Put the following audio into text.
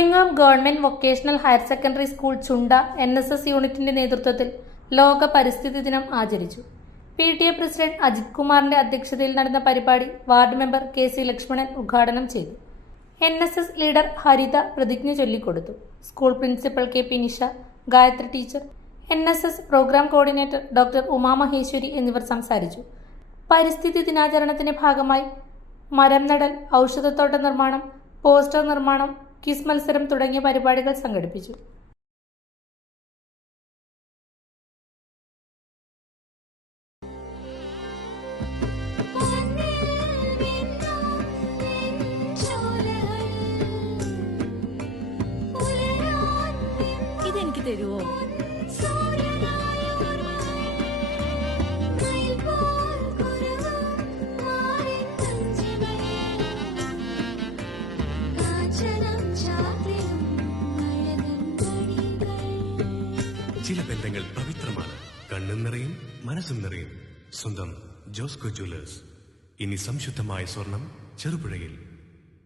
Pulingome government vocational higher secondary school Chunda NSS യൂണിറ്റിന്റെ നേതൃത്വത്തിൽ ലോക പരിസ്ഥിതി ദിനം ആചരിച്ചു. PTA പ്രസിഡന്റ് അജിത് കുമാറിന്റെ അധ്യക്ഷതയിൽ നടന്ന പരിപാടി വാർഡ് മെമ്പർ KC ലക്ഷ്മണൻ ഉദ്ഘാടനം ചെയ്തു. NSS ലീഡർ ഹരിത പ്രതിജ്ഞ ചൊല്ലിക്കൊടുത്തു. School principal KP Nisha, Gayathri teacher, NSS programme coordinator doctor Uma Maheshwari എന്നിവർ സംസാരിച്ചു. പരിസ്ഥിതി ദിനാചരണത്തിന്റെ ഭാഗമായി മരം നടൽ, ഔഷധത്തോട്ട നിർമ്മാണം, പോസ്റ്റർ നിർമ്മാണം, ക്വിസ് മത്സരം തുടങ്ങിയ പരിപാടികൾ സംഘടിപ്പിച്ചു. ഇതെനിക്ക് തരുവോ? ചില ബന്ധങ്ങൾ പവിത്രമാണ്. കണ്ണും നിറയും, മനസ്സും നിറയും. സ്വന്തം ജോസ്കോ ജ്വല്ലേഴ്സ്. ഇനി സംശുദ്ധമായ സ്വർണം ചെറുപുഴയിൽ.